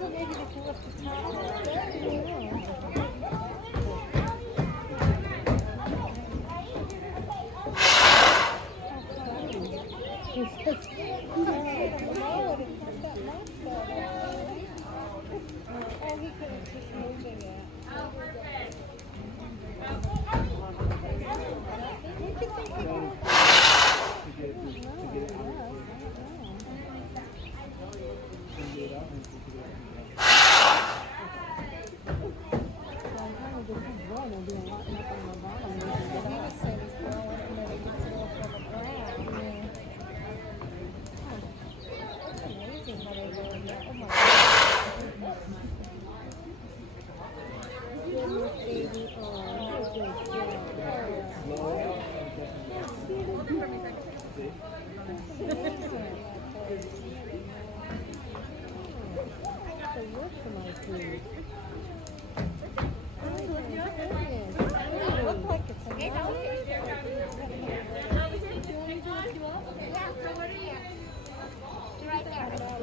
maybe they go up the top like that. Yeah. It's just, I don't know what it's not that much though. Oh, he could have just moving it. What you think he could have done? Look for my food.